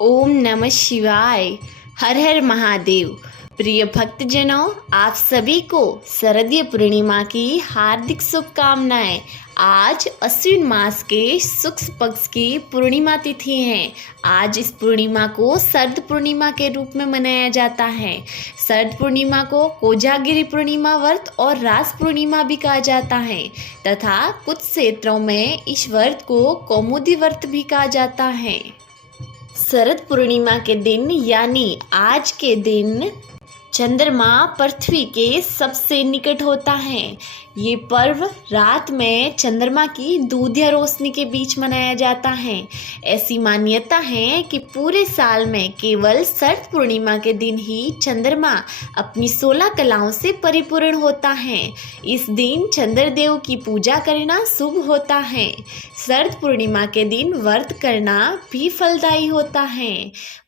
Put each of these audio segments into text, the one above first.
ओम नमः शिवाय। हर हर महादेव। प्रिय भक्तजनों, आप सभी को शरदीय पूर्णिमा की हार्दिक शुभकामनाएं। आज अश्विन मास के शुक्ल पक्ष की पूर्णिमा तिथि है। आज इस पूर्णिमा को शरद पूर्णिमा के रूप में मनाया जाता है। शरद पूर्णिमा को कोजागिरी पूर्णिमा व्रत और रास पूर्णिमा भी कहा जाता है तथा कुछ क्षेत्रों में इस व्रत को कौमुदी व्रत भी कहा जाता है। शरद पूर्णिमा के दिन यानी आज के दिन चंद्रमा पृथ्वी के सबसे निकट होता है। ये पर्व रात में चंद्रमा की दूधिया रोशनी के बीच मनाया जाता है। ऐसी मान्यता है कि पूरे साल में केवल शरद पूर्णिमा के दिन ही चंद्रमा अपनी 16 कलाओं से परिपूर्ण होता है। इस दिन चंद्रदेव की पूजा करना शुभ होता है। शरद पूर्णिमा के दिन व्रत करना भी फलदायी होता है।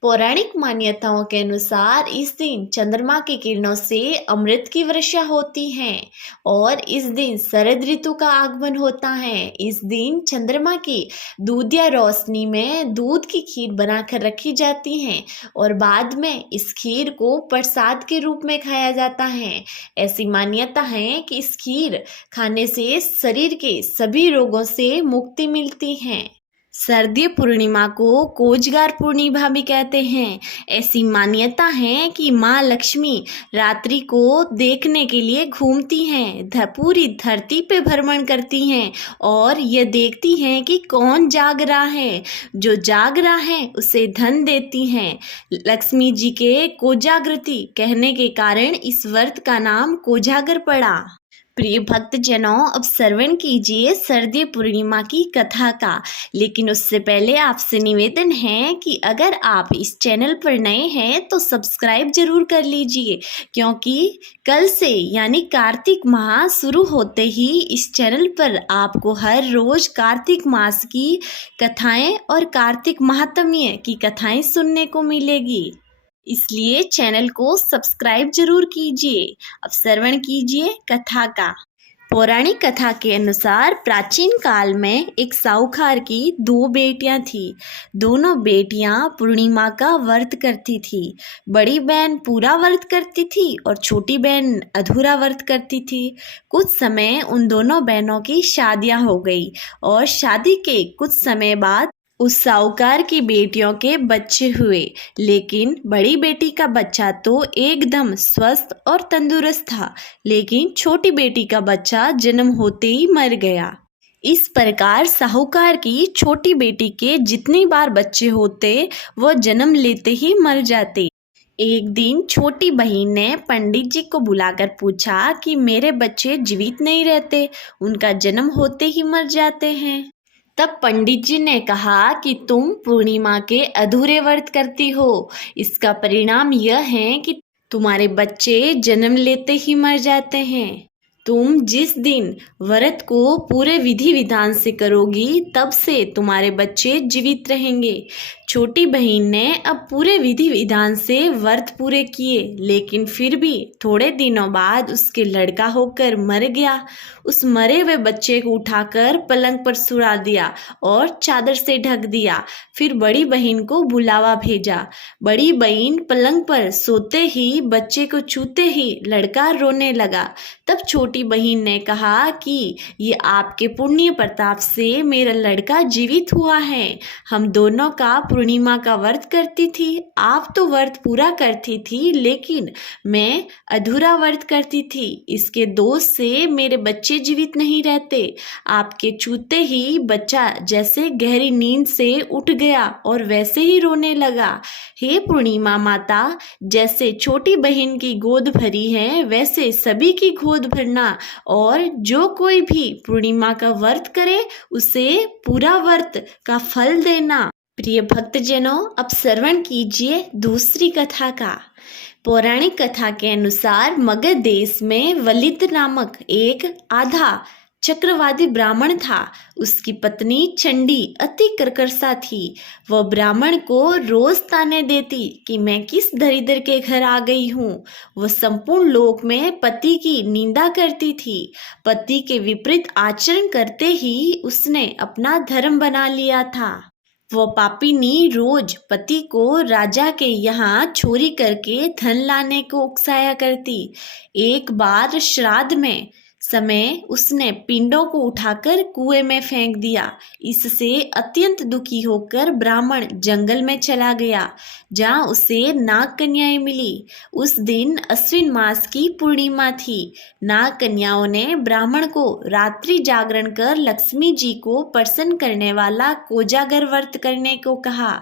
पौराणिक मान्यताओं के अनुसार इस दिन चंद्रमा की किरणों से अमृत की वर्षा होती है और इस दिन शरद ऋतु का आगमन होता है। इस दिन चंद्रमा की दूधिया रोशनी में दूध की खीर बनाकर रखी जाती है और बाद में इस खीर को प्रसाद के रूप में खाया जाता है। ऐसी मान्यता है कि इस खीर खाने से शरीर के सभी रोगों से मुक्ति मिलती है। शरदीय पूर्णिमा को कोजगार पूर्णिमा भी कहते हैं। ऐसी मान्यता है कि माँ लक्ष्मी रात्रि को देखने के लिए घूमती हैं, पूरी धरती पे भ्रमण करती हैं और ये देखती हैं कि कौन जाग रहा है। जो जाग रहा है उसे धन देती हैं। लक्ष्मी जी के कोजागृति कहने के कारण इस व्रत का नाम कोजागर पड़ा। प्रिय भक्तजनों, अब श्रवण कीजिए शरदीय पूर्णिमा की कथा का। लेकिन उससे पहले आपसे निवेदन है कि अगर आप इस चैनल पर नए हैं तो सब्सक्राइब जरूर कर लीजिए, क्योंकि कल से यानी कार्तिक माह शुरू होते ही इस चैनल पर आपको हर रोज कार्तिक मास की कथाएं और कार्तिक महात्म्य की कथाएं सुनने को मिलेगी। इसलिए चैनल को सब्सक्राइब जरूर कीजिए। अब श्रवण कीजिए कथा का। पौराणिक कथा के अनुसार प्राचीन काल में एक साहूकार की 2 बेटियां थीं। दोनों बेटियां पूर्णिमा का व्रत करती थी। बड़ी बहन पूरा व्रत करती थी और छोटी बहन अधूरा व्रत करती थी। कुछ समय उन दोनों बहनों की शादियां हो गई और शादी के कुछ समय बाद उस साहूकार की बेटियों के बच्चे हुए। लेकिन बड़ी बेटी का बच्चा तो एकदम स्वस्थ और तंदुरुस्त था, लेकिन छोटी बेटी का बच्चा जन्म होते ही मर गया। इस प्रकार साहूकार की छोटी बेटी के जितनी बार बच्चे होते वो जन्म लेते ही मर जाते। एक दिन छोटी बहन ने पंडित जी को बुलाकर पूछा कि मेरे बच्चे जीवित नहीं रहते, उनका जन्म होते ही मर जाते हैं। तब पंडित जी ने कहा कि तुम पूर्णिमा के अधूरे व्रत करती हो। इसका परिणाम यह है कि तुम्हारे बच्चे जन्म लेते ही मर जाते हैं। तुम जिस दिन व्रत को पूरे विधि विधान से करोगी तब से तुम्हारे बच्चे जीवित रहेंगे। छोटी बहन ने अब पूरे विधि विधान से व्रत पूरे किए, लेकिन फिर भी थोड़े दिनों बाद उसके लड़का होकर मर गया। उस मरे हुए बच्चे को उठाकर पलंग पर सुला दिया और चादर से ढक दिया। फिर बड़ी बहन को बुलावा भेजा। बड़ी बहन पलंग पर सोते ही बच्चे को छूते ही लड़का रोने लगा। तब छोटी बहन ने कहा कि ये आपके पुण्य प्रताप से मेरा लड़का जीवित हुआ है। हम दोनों का पूर्णिमा का व्रत करती थी। आप तो व्रत पूरा करती थी, लेकिन मैं अधूरा व्रत करती थी। इसके दोष से मेरे बच्चे जीवित नहीं रहते। आपके छूते ही बच्चा जैसे गहरी नींद से उठ गया और वैसे ही रोने लगा। हे पूर्णिमा माता, जैसे छोटी बहन की गोद भरी है वैसे सभी की गोद भरना और जो कोई भी पूर्णिमा का व्रत करे उसे पूरा व्रत का फल देना। प्रिय भक्तजनों, अब श्रवण कीजिए दूसरी कथा का। पौराणिक कथा के अनुसार मगध देश में वलित नामक एक आधा चक्रवादी ब्राह्मण था। उसकी पत्नी चंडी अति कर्कशा थी। वह ब्राह्मण को रोज ताने देती कि मैं किस दरिद्र के घर आ गई हूँ। वह संपूर्ण लोक में पति की निंदा करती थी। पति के विपरीत आचरण करते ही उसने अपना धर्म बना लिया था। वो पापिनी रोज पति को राजा के यहाँ चोरी करके धन लाने को उकसाया करती। एक बार श्राद्ध में समय उसने पिंडों को उठाकर कुएं में फेंक दिया। इससे अत्यंत दुखी होकर ब्राह्मण जंगल में चला गया, जहाँ उसे नाग कन्याएं मिली। उस दिन अश्विन मास की पूर्णिमा थी। नाग कन्याओं ने ब्राह्मण को रात्रि जागरण कर लक्ष्मी जी को प्रसन्न करने वाला कोजागर व्रत करने को कहा।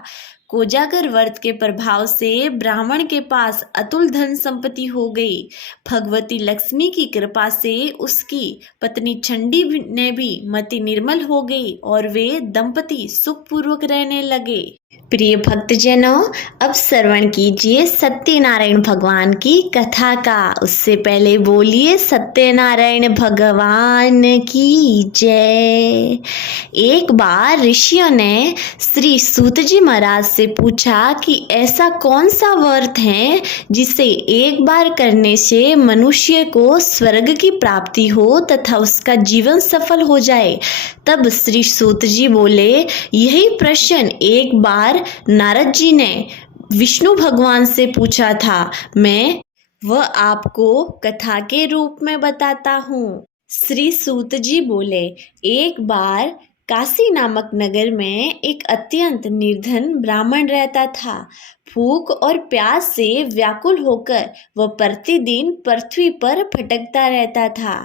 कोजागर व्रत के प्रभाव से ब्राह्मण के पास अतुल धन संपत्ति हो गई। भगवती लक्ष्मी की कृपा से उसकी पत्नी चंडी ने भी मति निर्मल हो गई और वे दंपति सुखपूर्वक रहने लगे। प्रिय भक्तजनों, अब श्रवण कीजिए सत्यनारायण भगवान की कथा का। उससे पहले बोलिए सत्यनारायण भगवान की जय। एक बार ऋषियों ने श्री सूत जी महाराज से पूछा कि ऐसा कौन सा व्रत है जिसे एक बार करने से मनुष्य को स्वर्ग की प्राप्ति हो तथा उसका जीवन सफल हो जाए। तब श्री सूत जी बोले, यही प्रश्न एक बार नारद जी ने विष्णु भगवान से पूछा था। मैं वह आपको कथा के रूप में बताता हूँ। श्री सूत जी बोले, एक बार काशी नामक नगर में एक अत्यंत निर्धन ब्राह्मण रहता था। भूख और प्यास से व्याकुल होकर वह प्रतिदिन पृथ्वी पर भटकता रहता था।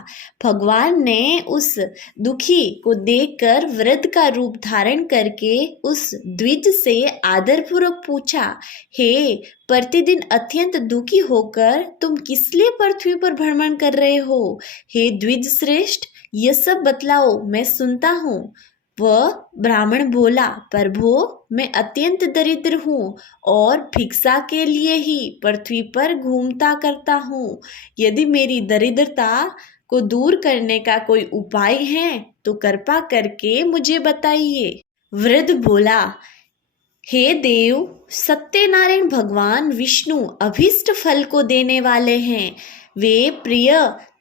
भगवान ने उस दुखी को देखकर वृद्ध का रूप धारण करके उस द्विज से आदरपूर्वक पूछा, हे प्रतिदिन अत्यंत दुखी होकर तुम किस लिए पृथ्वी पर भ्रमण कर रहे हो? हे द्विज श्रेष्ठ, यह सब बतलाओ, मैं सुनता हूँ। वह ब्राह्मण बोला, प्रभु मैं अत्यंत दरिद्र हूँ और भिक्षा के लिए ही पृथ्वी पर घूमता करता हूँ। यदि मेरी दरिद्रता को दूर करने का कोई उपाय है तो कृपा करके मुझे बताइए। वृद्ध बोला, हे देव, सत्यनारायण भगवान विष्णु अभीष्ट फल को देने वाले हैं। वे प्रिय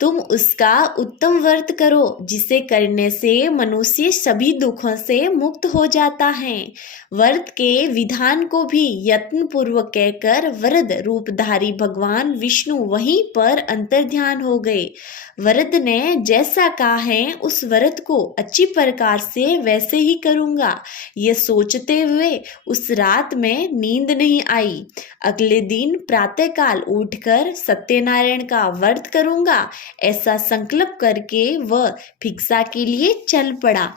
तुम उसका उत्तम व्रत करो, जिसे करने से मनुष्य सभी दुखों से मुक्त हो जाता है। व्रत के विधान को भी यत्न पूर्वक कहकर वृद्ध रूपधारी भगवान विष्णु वहीं पर अंतर्ध्यान हो गए। वृद्ध ने जैसा कहा है उस व्रत को अच्छी प्रकार से वैसे ही करूँगा, ये सोचते हुए उस रात में नींद नहीं आई। अगले दिन प्रातःकाल उठकर सत्यनारायण का व्रत करूँगा, ऐसा संकल्प करके वह भिक्षा के लिए चल पड़ा।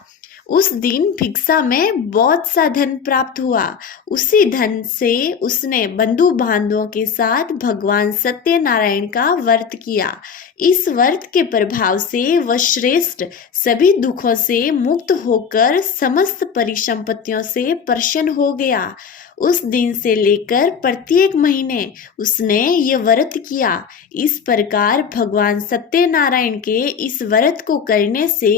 उस दिन भिक्षा में बहुत सा धन प्राप्त हुआ। उसी धन से उसने बंधु बांधवों के साथ भगवान सत्यनारायण का व्रत किया। इस व्रत के प्रभाव से वह श्रेष्ठ सभी दुखों से मुक्त होकर समस्त परिसंपत्तियों से प्रसन्न हो गया। उस दिन से लेकर प्रत्येक महीने उसने ये व्रत किया। इस प्रकार भगवान सत्यनारायण के इस व्रत को करने से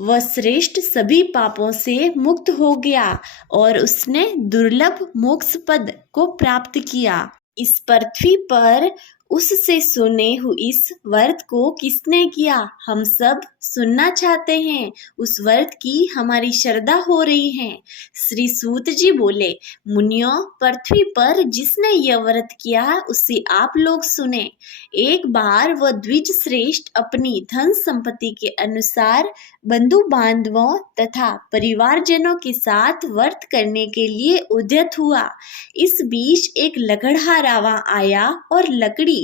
वह श्रेष्ठ सभी पापों से मुक्त हो गया और उसने दुर्लभ मोक्ष पद को प्राप्त किया। इस पृथ्वी पर उससे सुने हुए इस व्रत को किसने किया, हम सब सुनना चाहते हैं। उस व्रत की हमारी श्रद्धा हो रही है। श्री सूत जी बोले, मुनियों, पृथ्वी पर जिसने यह व्रत किया उसे आप लोग सुने। एक बार वह द्विज श्रेष्ठ अपनी धन संपत्ति के अनुसार बंधु बांधवों तथा परिवारजनों के साथ व्रत करने के लिए उद्यत हुआ। इस बीच एक लकड़हारा रावण आया और लकड़ी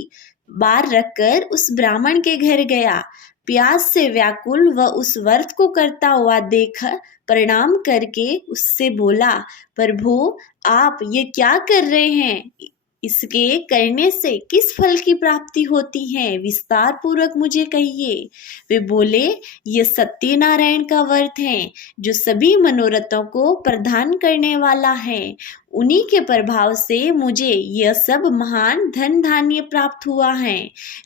बार रखकर उस ब्राह्मण के घर गया। प्यास से व्याकुल वह उस व्रत को करता हुआ देख प्रणाम करके उससे बोला, प्रभु आप ये क्या कर रहे हैं? इसके करने से किस फल की प्राप्ति होती है, विस्तार पूर्वक मुझे कहिए। वे बोले, ये सत्यनारायण का व्रत है जो सभी मनोरथों को प्रदान करने वाला है। उन्हीं के प्रभाव से मुझे यह सब महान धन धान्य प्राप्त हुआ है।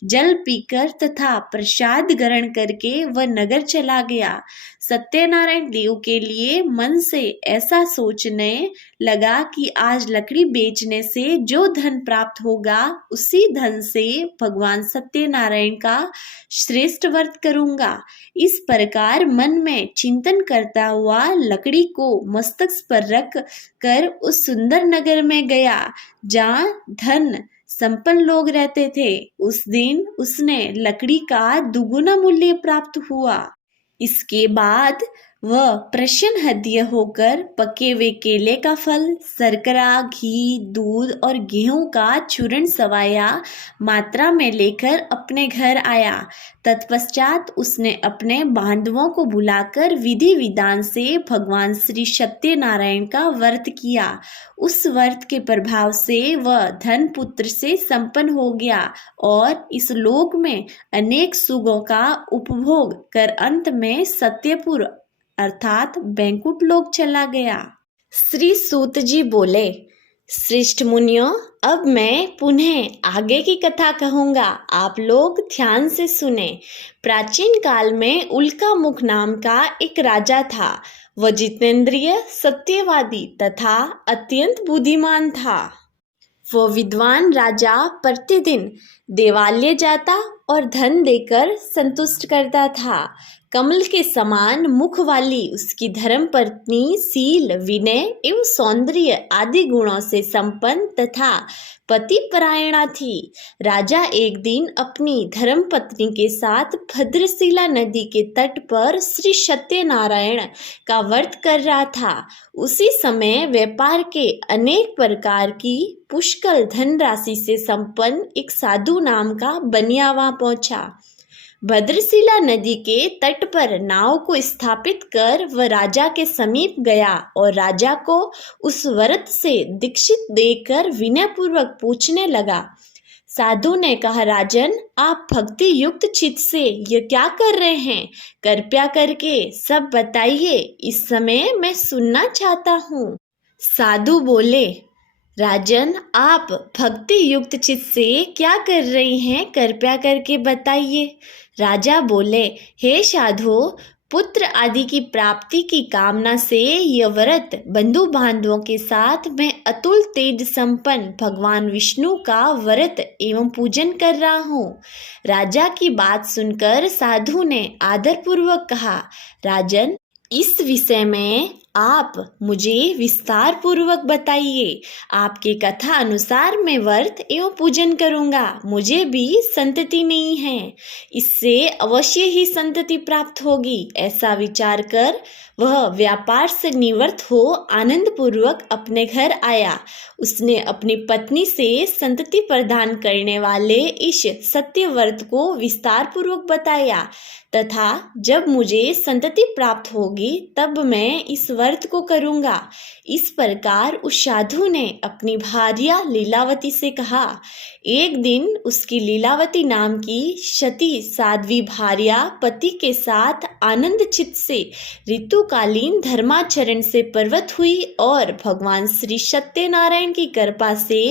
जल पीकर तथा प्रसाद ग्रहण करके वह नगर चला गया। सत्यनारायण देव के लिए मन से ऐसा सोचने लगा कि आज लकड़ी बेचने से जो धन प्राप्त होगा उसी धन से भगवान सत्यनारायण का श्रेष्ठ व्रत करूंगा। इस प्रकार मन में चिंतन करता हुआ लकड़ी को मस्तक पर रख कर उस सुंदर नगर में गया जहाँ धन संपन्न लोग रहते थे। उस दिन उसने लकड़ी का दुगुना मूल्य प्राप्त हुआ। इसके बाद वह प्रसन्न हृदय होकर पके हुए केले का फल, शर्करा, घी, दूध और गेहूं का चूर्ण सवाया मात्रा में लेकर अपने घर आया। तत्पश्चात उसने अपने बांधवों को बुलाकर विधि विधान से भगवान श्री सत्यनारायण का व्रत किया। उस व्रत के प्रभाव से वह धन पुत्र से संपन्न हो गया और इस लोक में अनेक सुखों का उपभोग कर अंत में सत्यपुर अर्थात बैंकुट लोक चला गया। श्री सूत जी बोले, श्रेष्ठ मुनियों, अब मैं पुनः आगे की कथा कहूँगा, आप लोग ध्यान से सुने। प्राचीन काल में उल्का मुख नाम का एक राजा था। वह जितेंद्रिय, सत्यवादी तथा अत्यंत बुद्धिमान था। वह विद्वान राजा प्रतिदिन देवालय जाता और धन देकर संतुष्ट करता था। कमल के समान मुख वाली उसकी धर्मपत्नी शील, विनय एवं सौंदर्य आदि गुणों से संपन्न तथा पतिपरायणा थी। राजा एक दिन अपनी धर्मपत्नी के साथ भद्रशिला नदी के तट पर श्री सत्यनारायण का व्रत कर रहा था। उसी समय व्यापार के अनेक प्रकार की पुष्कल धनराशि से संपन्न एक साधु नाम का बनिया वहां पहुंचा। भद्रशिला नदी के तट पर नाव को स्थापित कर वह राजा के समीप गया और राजा को उस व्रत से दीक्षित देकर विनयपूर्वक पूछने लगा। साधु ने कहा, राजन, आप भक्ति युक्त चित्त से ये क्या कर रहे हैं? कृपया करके सब बताइए, इस समय मैं सुनना चाहता हूँ। साधु बोले, राजन, आप भक्ति युक्त चित्त से क्या कर रही हैं? कृपया करके बताइए। राजा बोले, हे साधु, पुत्र आदि की प्राप्ति की कामना से यह व्रत बंधु बांधवों के साथ मैं अतुल तेज संपन्न भगवान विष्णु का व्रत एवं पूजन कर रहा हूँ। राजा की बात सुनकर साधु ने आदरपूर्वक कहा, राजन, इस विषय में आप मुझे विस्तार पूर्वक बताइए। आपके कथा अनुसार मैं व्रत एवं पूजन करूंगा। मुझे भी संतति नहीं है, इससे अवश्य ही संतति प्राप्त होगी। ऐसा विचार कर वह व्यापार से निवृत्त हो आनंद पूर्वक अपने घर आया। उसने अपनी पत्नी से संतति प्रदान करने वाले इस सत्य व्रत को विस्तार पूर्वक बताया तथा जब मुझे संतति प्राप्त होगी तब मैं इस व्रत को करूंगा। इस प्रकार उस साधु ने अपनी भार्या लीलावती से कहा। एक दिन उसकी लीलावती नाम की सती साध्वी भार्या पति के साथ आनंद चित्त से ऋतुकालीन धर्माचरण से प्रवृत्त हुई और भगवान श्री सत्यनारायण की कृपा से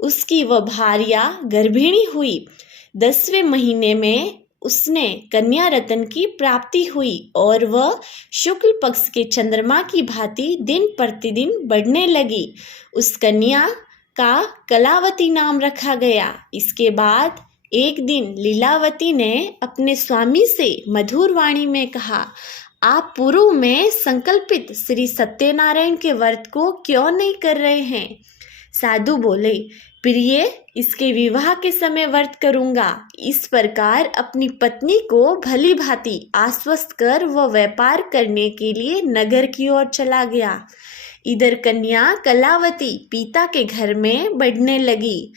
उसकी वह भार्या गर्भिणी हुई। 10वें महीने में उसने कन्या रत्न की प्राप्ति हुई और वह शुक्ल पक्ष के चंद्रमा की भांति दिन प्रतिदिन बढ़ने लगी। उस कन्या का कलावती नाम रखा गया। इसके बाद एक दिन लीलावती ने अपने स्वामी से मधुर वाणी में कहा, आप पूर्व में संकल्पित श्री सत्यनारायण के व्रत को क्यों नहीं कर रहे हैं? साधु बोले, प्रिय, इसके विवाह के समय व्रत करूंगा। इस प्रकार अपनी पत्नी को भली भांति आश्वस्त कर वह व्यापार करने के लिए नगर की ओर चला गया। इधर कन्या कलावती पिता के घर में बढ़ने लगी।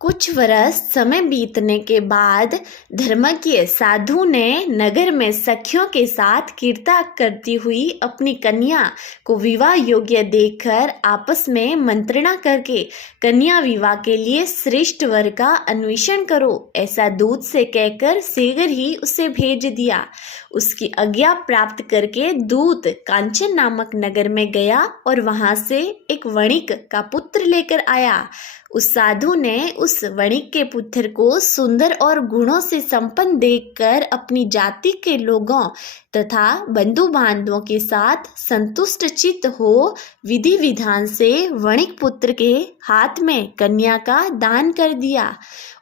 कुछ वर्ष समय बीतने के बाद धर्मज्ञ साधु ने नगर में सखियों के साथ कीर्तन करती हुई अपनी कन्या को विवाह योग्य देखकर आपस में मंत्रणा करके कन्या विवाह के लिए श्रेष्ठ वर का अन्वेषण करो ऐसा दूत से कहकर शीघ्र ही उसे भेज दिया। उसकी आज्ञा प्राप्त करके दूत कांचन नामक नगर में गया और वहां से एक वणिक का पुत्र लेकर आया। उस साधु ने उस वणिक के पुत्र को सुंदर और गुणों से संपन्न देखकर अपनी जाति के लोगों तथा बंधु बांधवों के साथ संतुष्ट चित्त हो विधि विधान से वणिक पुत्र के हाथ में कन्या का दान कर दिया।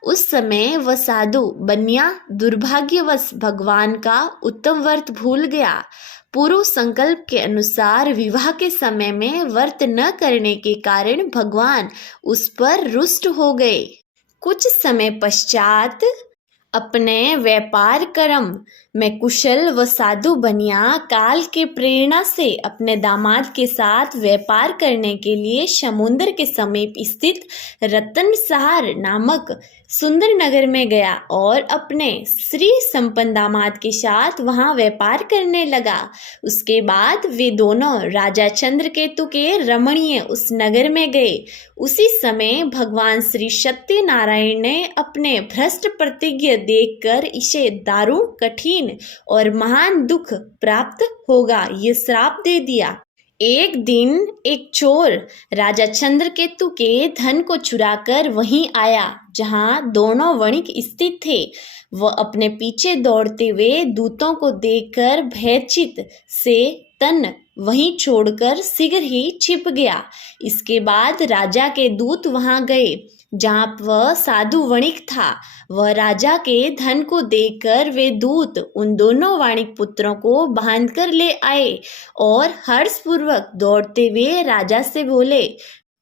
उस समय वह साधु बनिया दुर्भाग्यवश भगवान का उत्तम व्रत भूल गया। पूर्व संकल्प के अनुसार विवाह के समय में व्रत न करने के कारण भगवान उस पर रुष्ट हो गए। कुछ समय पश्चात अपने व्यापार कर्म में कुशल व साधु बनिया काल के प्रेरणा से अपने दामाद के साथ व्यापार करने के लिए समुद्र के समीप स्थित रतनसार नामक सुंदर नगर में गया और अपने श्री संपन्न दामाद के साथ वहां व्यापार करने लगा। उसके बाद वे दोनों राजा चंद्रकेतु के रमणीय उस नगर में गए। उसी समय भगवान श्री सत्यनारायण ने अपने भ्रष्ट प्रतिज्ञा देखकर इसे दारुण कठिन और महान दुख प्राप्त होगा ये श्राप दे दिया। एक दिन एक चोर राजा चंद्रकेतु के धन को चुराकर वहीं आया जहां दोनों वणिक स्थित थे। वह अपने पीछे दौड़ते हुए दूतों को देखकर भयचित से तन वहीं छोड़कर शीघ्र ही छिप गया। इसके बाद राजा के दूत वहां गए जहां वह साधु वणिक था। वह राजा के धन को देखकर वे दूत उन दोनों वणिक पुत्रों को बांधकर ले आए और हर्षपूर्वक दौड़ते हुए राजा से बोले,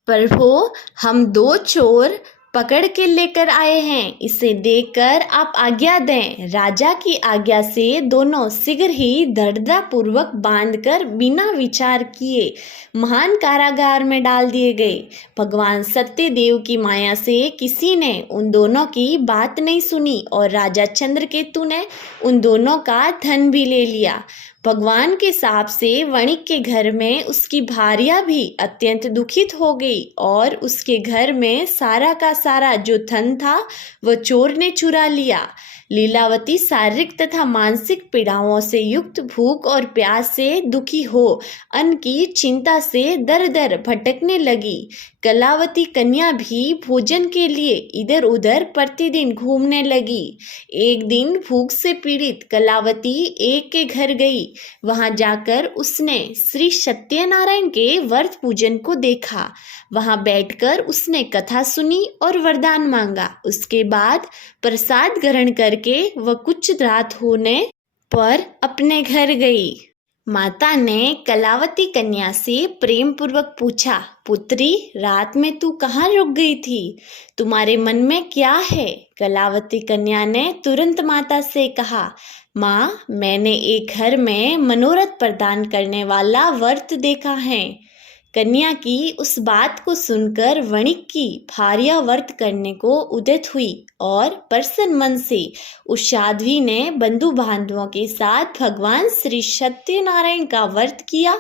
प्रभु हम दो चोर पकड़ के लेकर आए हैं, इसे देखकर आप आज्ञा दें। राजा की आज्ञा से दोनों शीघ्र ही दृढ़तापूर्वक बांधकर बिना विचार किए महान कारागार में डाल दिए गए। भगवान सत्यदेव की माया से किसी ने उन दोनों की बात नहीं सुनी और राजा चंद्रकेतु ने उन दोनों का धन भी ले लिया। भगवान के शाप से वणिक के घर में उसकी भार्या भी अत्यंत दुखित हो गई और उसके घर में सारा का सारा जो धन था वह चोर ने चुरा लिया। लीलावती शारीरिक तथा मानसिक पीड़ाओं से युक्त भूख और प्यास से दुखी हो अन्न की चिंता से दर दर भटकने लगी। कलावती कन्या भी भोजन के लिए इधर उधर प्रतिदिन घूमने लगी। एक दिन भूख से पीड़ित कलावती एक के घर गई। वहां जाकर उसने श्री सत्यनारायण के व्रत पूजन को देखा। वहां बैठकर उसने कथा सुनी और वरदान मांगा। उसके बाद प्रसाद ग्रहण करके वह कुछ रात होने पर अपने घर गई। माता ने कलावती कन्या से प्रेम पूर्वक पूछा, पुत्री रात में तू कहाँ रुक गई थी? तुम्हारे मन में क्या है? कलावती कन्या ने तुरंत माता से कहा, माँ मैंने एक घर में मनोरथ प्रदान करने वाला व्रत देखा है। कन्या की उस बात को सुनकर वणिक की भार्या व्रत करने को उद्यत हुई और प्रसन्न मन से उस साध्वी ने बंधु बांधवों के साथ भगवान श्री सत्यनारायण का व्रत किया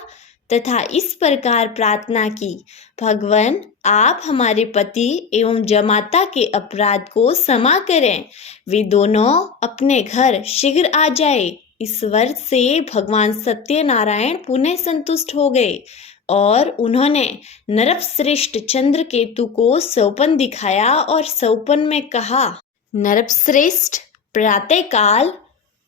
तथा इस प्रकार प्रार्थना की, भगवान आप हमारे पति एवं जमाता के अपराध को क्षमा करें, वे दोनों अपने घर शीघ्र आ जाए। इस व्रत से भगवान सत्यनारायण पुनः संतुष्ट हो गए और उन्होंने नरपश्रेष्ठ चंद्रकेतु को स्वप्न दिखाया और स्वप्न में कहा, नरपश्रेष्ठ प्रातःकाल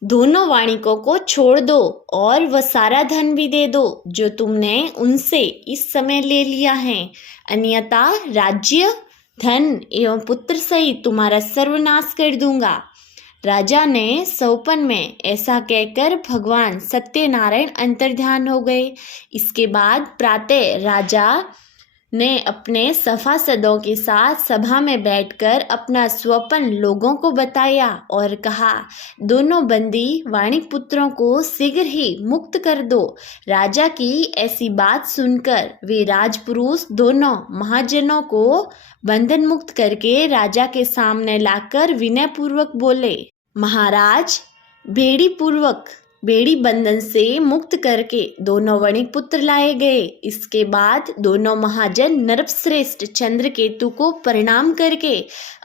दोनों वाणिकों को छोड़ दो और वह सारा धन भी दे दो जो तुमने उनसे इस समय ले लिया है, अन्यथा राज्य धन एवं पुत्र सहित तुम्हारा सर्वनाश कर दूंगा। राजा ने स्वप्न में ऐसा कहकर भगवान सत्यनारायण अंतर्ध्यान हो गए। इसके बाद प्रातः राजा ने अपने सभासदों के साथ सभा में बैठकर अपना स्वप्न लोगों को बताया और कहा, दोनों बंदी वाणिक पुत्रों को शीघ्र ही मुक्त कर दो। राजा की ऐसी बात सुनकर वे राजपुरुष दोनों महाजनों को बंधन मुक्त करके राजा के सामने लाकर विनय पूर्वक बोले, महाराज, बेड़ी बंधन से मुक्त करके दोनों वणिक पुत्र लाए गए। इसके बाद दोनों महाजन नरपश्रेष्ठ चंद्रकेतु को प्रणाम करके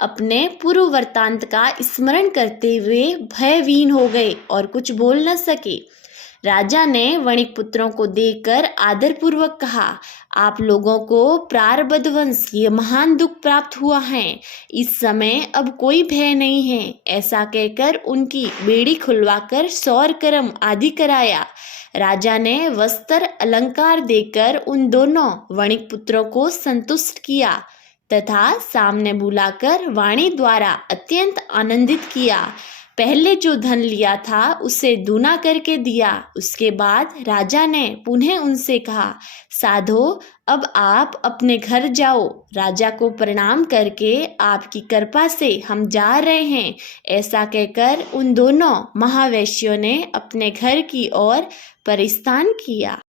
अपने पूर्व वृत्तांत का स्मरण करते हुए भयहीन हो गए और कुछ बोल न सके। राजा ने वणिक पुत्रों को देखकर आदरपूर्वक कहा, आप लोगों को प्रारब्धवश ये महान दुख प्राप्त हुआ है। इस समय अब कोई भय नहीं है। ऐसा कहकर उनकी बेड़ी खुलवाकर सौर कर्म आदि कराया। राजा ने वस्त्र अलंकार देकर उन दोनों वणिक पुत्रों को संतुष्ट किया तथा सामने बुलाकर वाणी द्वारा अत्यंत आनंदित किया। पहले जो धन लिया था उसे दूना करके दिया। उसके बाद राजा ने पुनः उनसे कहा, साधो, अब आप अपने घर जाओ। राजा को प्रणाम करके आपकी कृपा से हम जा रहे हैं। ऐसा कहकर उन दोनों महावैश्यों ने अपने घर की ओर प्रस्थान किया।